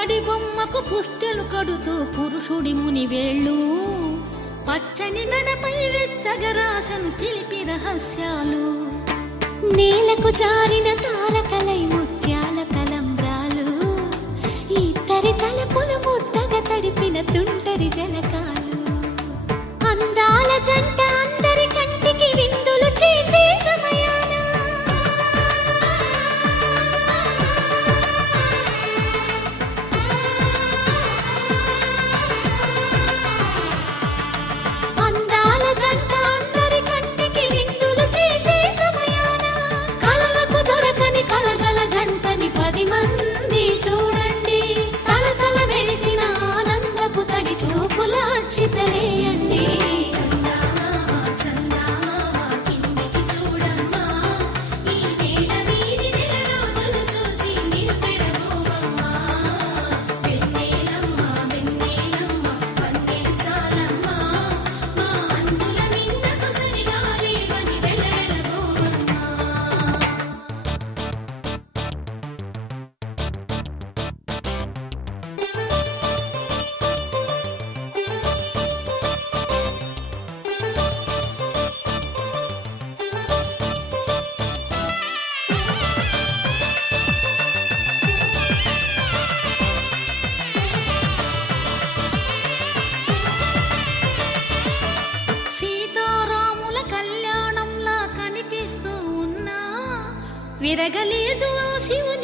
పచ్చడి బొమ్మకు పుస్తెలు కడుతూ పురుషుడి ముని వేళ్ళు. పచ్చని నడపై వెచ్చగరాసను చిలిపి రహస్యాలు. నేలకు జారిన తారకలై ముత్యాల తలంబ్రాలు. ఇద్దరి తలపుల ముద్దగా తడిపిన తుంటరి జలకా విరగలేదు శివుని